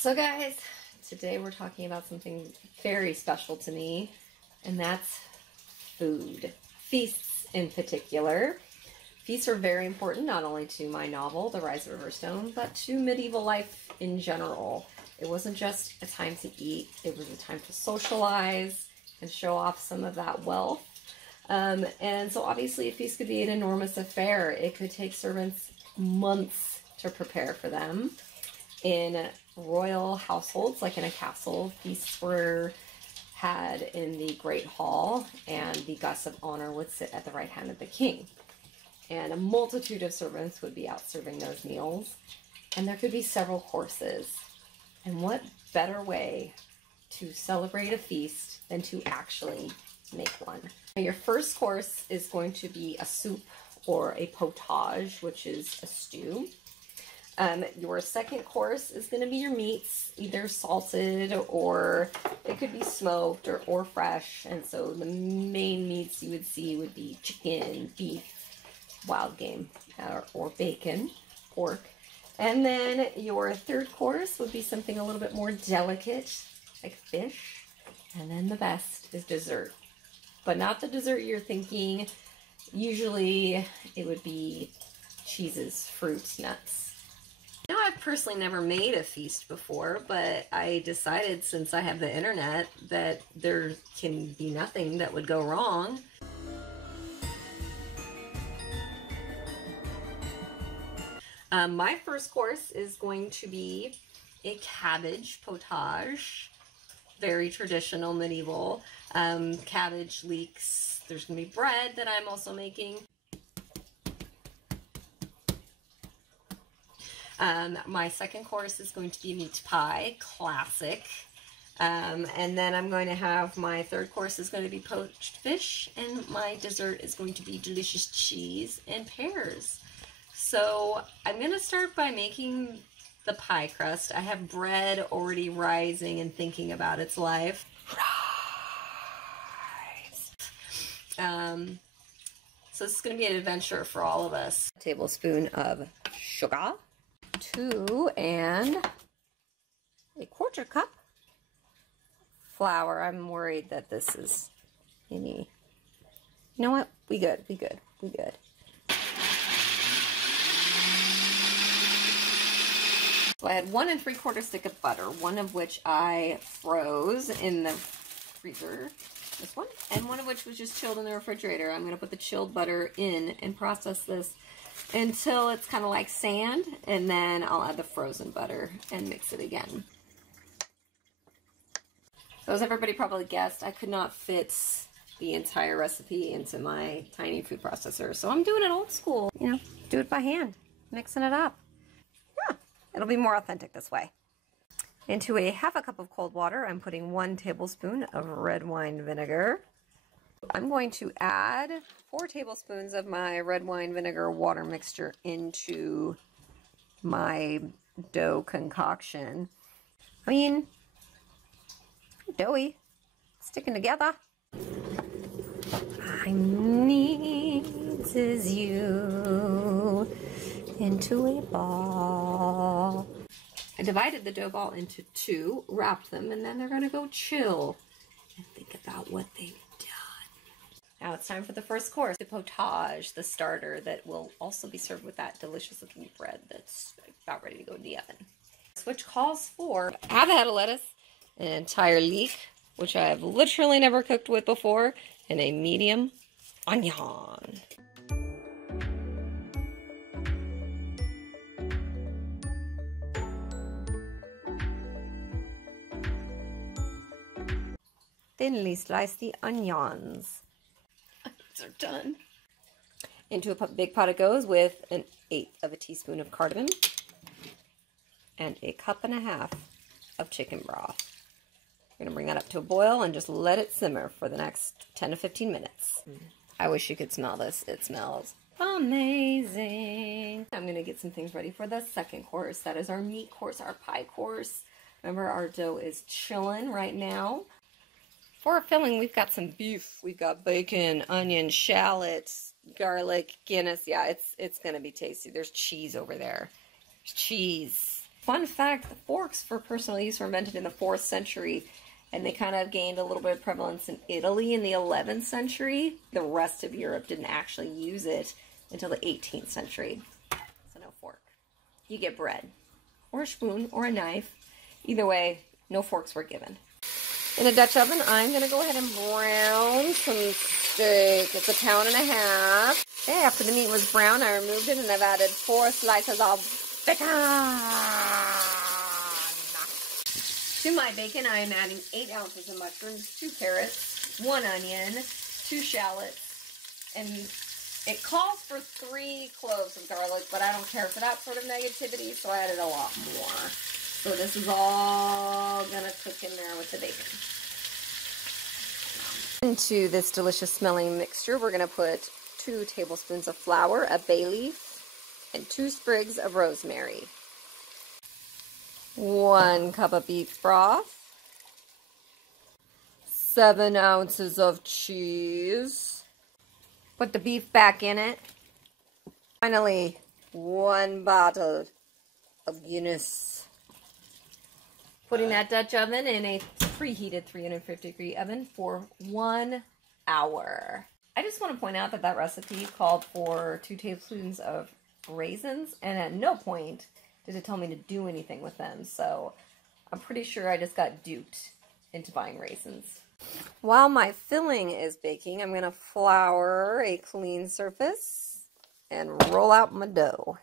So guys, today we're talking about something very special to me, and that's food. Feasts in particular. Feasts are very important not only to my novel, The Rise of Riverstone, but to medieval life in general. It wasn't just a time to eat, it was a time to socialize and show off some of that wealth. And so obviously a feast could be an enormous affair. It could take servants months to prepare for them. In royal households, like in a castle, feasts were had in the Great Hall, and the guests of honor would sit at the right hand of the king. And a multitude of servants would be out serving those meals, and there could be several courses. And what better way to celebrate a feast than to actually make one? Now, your first course is going to be a soup or a potage, which is a stew. Your second course is going to be your meats, either salted or it could be smoked or fresh. And so the main meats you would see would be chicken, beef, wild game, or bacon, pork. And then your third course would be something a little bit more delicate, like fish. And then the best is dessert. But not the dessert you're thinking. Usually it would be cheeses, fruits, nuts. You know, I've personally never made a feast before, but I decided, since I have the internet, that there can be nothing that would go wrong. My first course is going to be a cabbage potage, very traditional medieval. Cabbage leeks. There's going to be bread that I'm also making. My second course is going to be meat pie, classic. And then I'm going to have my third course is going to be poached fish, and my dessert is going to be delicious cheese and pears. So I'm going to start by making the pie crust. I have bread already rising and thinking about its life. So this is going to be an adventure for all of us. A tablespoon of sugar. 2 and a 1/4 cup flour. I'm worried that this is any. You know what? We good. So I had 1 3/4 stick of butter, one of which I froze in the freezer. This one, and one of which was just chilled in the refrigerator. I'm going to put the chilled butter in and process this until it's kind of like sand, and then I'll add the frozen butter and mix it again. So as everybody probably guessed, I could not fit the entire recipe into my tiny food processor, so I'm doing it old school. You know, do it by hand, mixing it up. Yeah, it'll be more authentic this way. Into a 1/2 cup of cold water, I'm putting 1 tablespoon of red wine vinegar. I'm going to add 4 tablespoons of my red wine vinegar water mixture into my dough concoction. I mean, doughy, sticking together. I needs you into a ball. I divided the dough ball into 2, wrapped them, and then they're going to go chill and think about what they've done. Now it's time for the first course, the potage, the starter that will also be served with that delicious looking bread that's about ready to go in the oven. Which calls for half a head of lettuce, an entire leek, which I have literally never cooked with before, and a medium onion. Thinly slice the onions. Onions are done. Into a big pot it goes with 1/8 of a teaspoon of cardamom and a 1.5 cups of chicken broth. We're going to bring that up to a boil and just let it simmer for the next 10 to 15 minutes. I wish you could smell this. It smells amazing. I'm going to get some things ready for the second course. That is our meat course, our pie course. Remember, our dough is chilling right now. For our filling, we've got some beef, we've got bacon, onion, shallots, garlic, Guinness. Yeah, it's going to be tasty. There's cheese over there. There's cheese. Fun fact, the forks for personal use were invented in the 4th century, and they kind of gained a little bit of prevalence in Italy in the 11th century. The rest of Europe didn't actually use it until the 18th century. So no fork. You get bread, or a spoon, or a knife. Either way, no forks were given. In a Dutch oven, I'm going to go ahead and brown some steak. It's 1.5 pounds. Okay, after the meat was brown, I removed it, and I've added 4 slices of bacon. To my bacon, I am adding 8 ounces of mushrooms, 2 carrots, 1 onion, 2 shallots, and it calls for 3 cloves of garlic, but I don't care for that sort of negativity, so I added a lot more. So this is all gonna cook in there with the bacon. Into this delicious smelling mixture, we're gonna put 2 tablespoons of flour, a bay leaf, and 2 sprigs of rosemary. 1 cup of beef broth. 7 ounces of cheese. Put the beef back in it. Finally, 1 bottle of Guinness. Putting that Dutch oven in a preheated 350-degree oven for 1 hour. I just want to point out that that recipe called for 2 tablespoons of raisins, and at no point did it tell me to do anything with them, so I'm pretty sure I just got duped into buying raisins. While my filling is baking, I'm going to flour a clean surface and roll out my dough.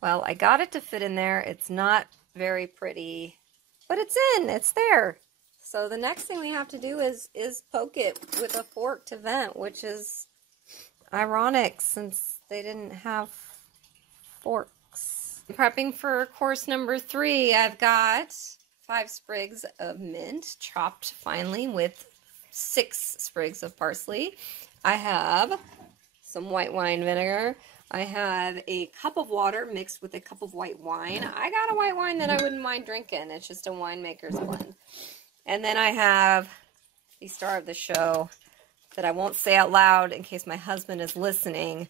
Well, I got it to fit in there. It's not very pretty, but it's it's there. So the next thing we have to do is poke it with a fork to vent, which is ironic since they didn't have forks. Prepping for course number 3, I've got 5 sprigs of mint chopped finely with 6 sprigs of parsley. I have some white wine vinegar. I have a cup of water mixed with a cup of white wine. I got a white wine that I wouldn't mind drinking. It's just a winemaker's blend. And then I have the star of the show that I won't say out loud in case my husband is listening,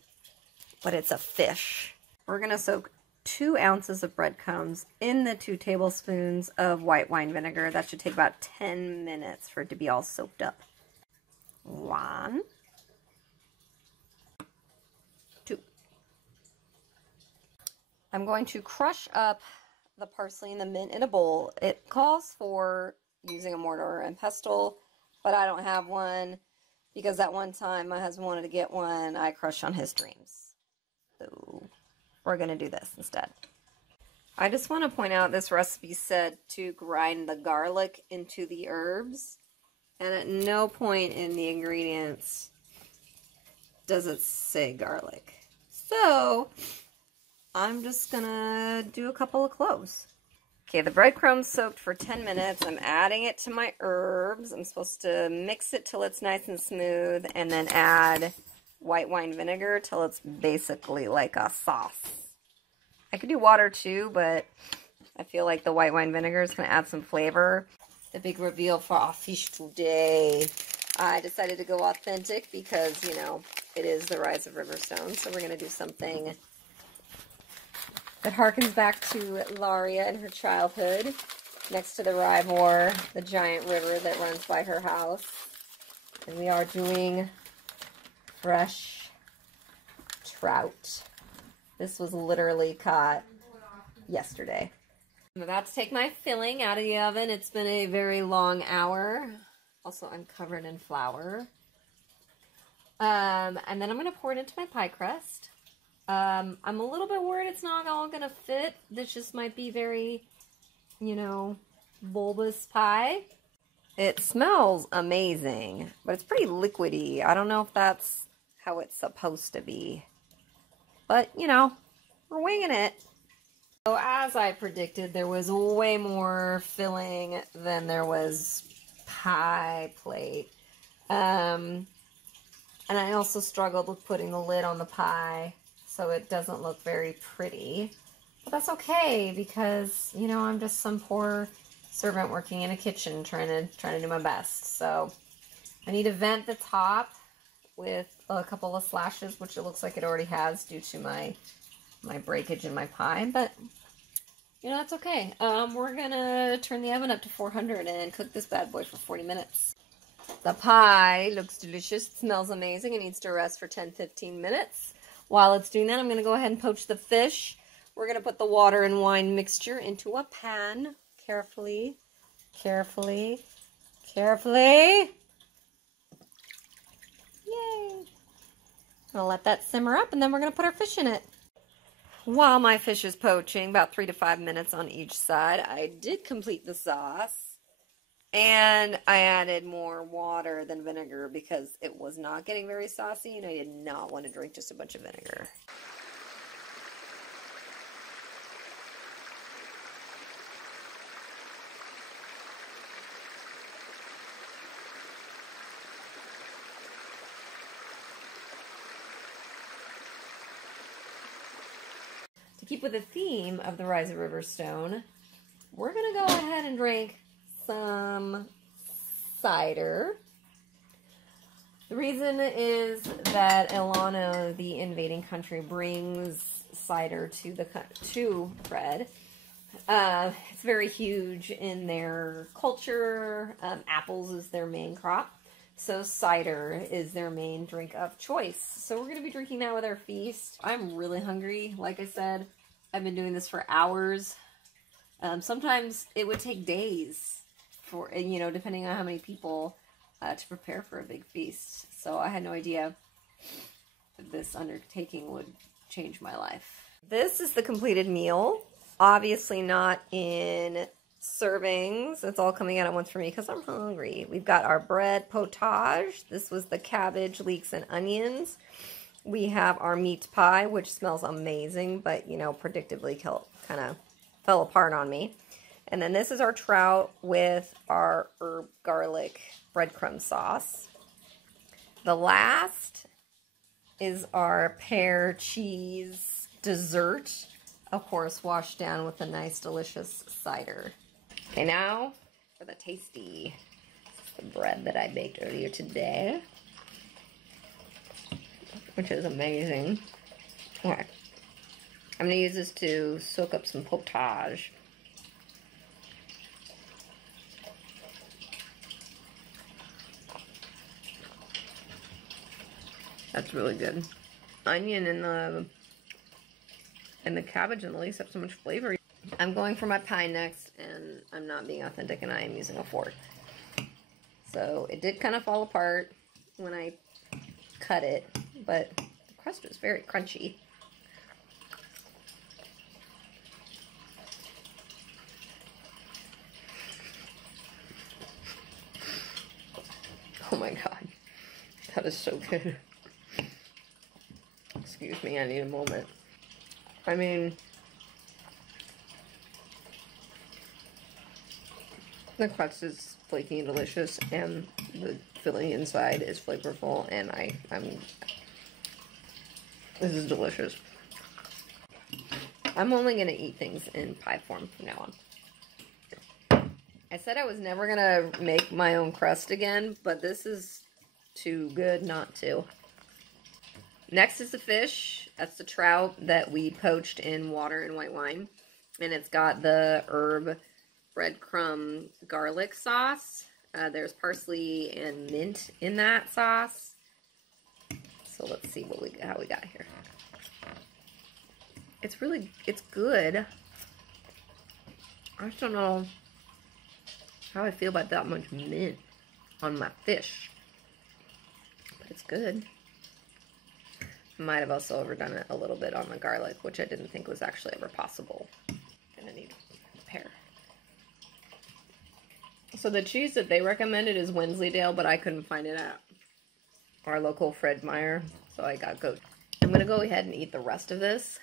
but it's a fish. We're going to soak 2 ounces of breadcrumbs in the 2 tablespoons of white wine vinegar. That should take about 10 minutes for it to be all soaked up. 1, 2. I'm going to crush up the parsley and the mint in a bowl. It calls for using a mortar and pestle, but I don't have one because that one time my husband wanted to get one, I crushed on his dreams. So we're going to do this instead. I just want to point out this recipe said to grind the garlic into the herbs, and at no point in the ingredients does it say garlic. So I'm just going to do a couple of cloves. Okay, the breadcrumbs soaked for 10 minutes. I'm adding it to my herbs. I'm supposed to mix it till it's nice and smooth, and then add white wine vinegar till it's basically like a sauce. I could do water too, but I feel like the white wine vinegar is going to add some flavor. The big reveal for our fish today. I decided to go authentic because, you know, it is the rise of Riverstone, so we're going to do something that harkens back to Laria and her childhood, next to the Rivor, the giant river that runs by her house. And we are doing fresh trout. This was literally caught yesterday. I'm about to take my filling out of the oven. It's been a very long hour. Also, I'm covered in flour. And then I'm going to pour it into my pie crust. I'm a little bit worried it's not all going to fit. This just might be very, you know, bulbous pie. It smells amazing, but it's pretty liquidy. I don't know if that's how it's supposed to be. But, you know, we're winging it. So as I predicted, there was way more filling than there was pie plate. And I also struggled with putting the lid on the pie, so it doesn't look very pretty. But that's okay, because, you know, I'm just some poor servant working in a kitchen trying to do my best. So I need to vent the top with a couple of slashes, which it looks like it already has due to my breakage in my pie, but You know, that's okay. We're gonna turn the oven up to 400 and cook this bad boy for 40 minutes. The pie looks delicious. It smells amazing. It needs to rest for 10-15 minutes. While it's doing that, I'm gonna go ahead and poach the fish. We're gonna put the water and wine mixture into a pan. Carefully, carefully, carefully. Yay! I'm gonna let that simmer up, and then we're gonna put our fish in it. While my fish is poaching, about 3 to 5 minutes on each side, I did complete the sauce. And I added more water than vinegar because it was not getting very saucy, and I did not want to drink just a bunch of vinegar. To keep with the theme of the Rise of Riverstone, we're going to go ahead and drink some cider. The reason is that Ilano, the invading country, brings cider to Fred. It's very huge in their culture. Apples is their main crop, so cider is their main drink of choice. So we're going to be drinking that with our feast. I'm really hungry. Like I said, I've been doing this for hours. Sometimes it would take days for, you know, depending on how many people, to prepare for a big feast. So I had no idea that this undertaking would change my life. This is the completed meal. Obviously not in servings. It's all coming out at once for me because I'm hungry. We've got our bread potage. This was the cabbage, leeks, and onions. We have our meat pie, which smells amazing, but, you know, predictably kind of fell apart on me. And then this is our trout with our herb garlic breadcrumb sauce. The last is our pear cheese dessert, of course, washed down with a nice, delicious cider. Okay, now for the tasty. This is the bread that I baked earlier today, which is amazing. Okay, I'm going to use this to soak up some potage. That's really good. Onion and the cabbage and the leeks have so much flavor. I'm going for my pie next, and I'm not being authentic, and I am using a fork. So it did kind of fall apart when I cut it, but the crust was very crunchy. Oh my god, that is so good. Excuse me, I need a moment. I mean, the crust is flaky and delicious, and the filling inside is flavorful, and this is delicious. I'm only going to eat things in pie form from now on. I said I was never going to make my own crust again, but this is too good not to. Next is the fish. That's the trout that we poached in water and white wine. And it's got the herb breadcrumb garlic sauce. There's parsley and mint in that sauce. So let's see how we got here. It's good. I just don't know how I feel about that much mint on my fish. But it's good. Might have also overdone it a little bit on the garlic, which I didn't think was actually ever possible. Gonna need a pear. So the cheese that they recommended is Wensleydale, but I couldn't find it at our local Fred Meyer, so I got goat. I'm gonna go ahead and eat the rest of this,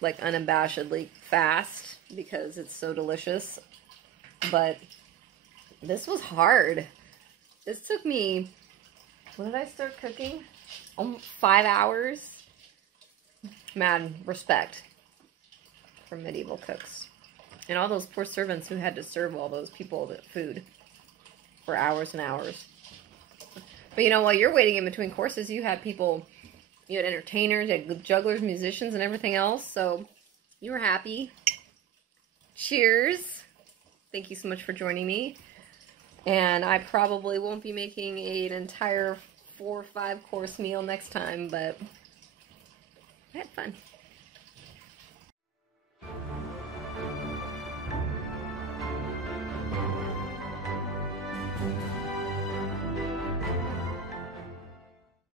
like unabashedly fast, because it's so delicious. But this was hard. This took me, when did I start cooking? 5 hours. Mad respect for medieval cooks. And all those poor servants who had to serve all those people the food for hours and hours. But you know, while you're waiting in between courses, you had people, you had entertainers, you had jugglers, musicians, and everything else. So you were happy. Cheers. Thank you so much for joining me. And I probably won't be making an entire 4 or 5 course meal next time, but I had fun.